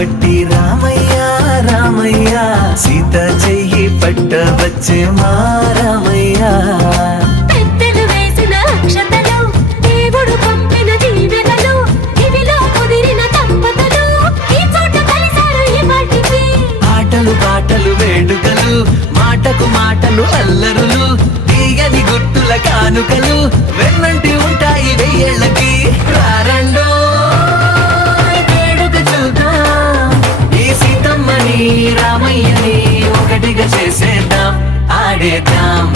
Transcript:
పట్టి రామయ్య రామయ్య సీత చెయ్యి పట్ట వచ్చే మా రామయ్య పెద్దలు వేసిన అక్షతలు దేవుడు పంపిన దీవెనలు ఇవిలో కుదిరిన దంపతులు ఈ చోట కలిసారు ఈ వాటికి ఆటలు పాటలు వేడుకలు మాటకు మాటలు అల్లరులు తీయని గుర్తుల కానుకలు వెన్నంటి ఉంటాయి వెయ్యేళ్ళకి రారండో వేడుక చూద్దాం ఈ సీతమ్మని రామయ్యని ఒకటిగా చేసేద్దాం ఆడేద్దాం